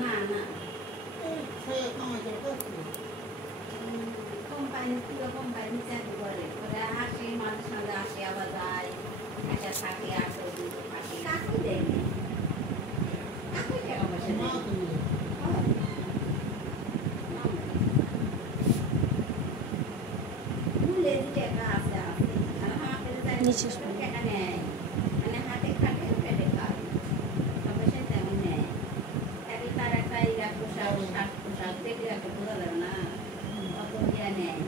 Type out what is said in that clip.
না না কোম্পানি পুরো কোম্পানি চাকরি করে ওরা আসে মাঝে সাঝে আসে আবার যায় একটা থাকে 8 দিন থাকে কাকুই দেয়নি কাকুই টাকা পয়সা দেয় ভুলে যে টাকা আছে আছে আর হাতের টাকা নেয় মানে হাতে খাটে পেটে খায় পয়সা তেমন নেয় তাকে তার একটা পোশাক পোশাক দেখলে একটা বোঝা যাবে না অত নেয়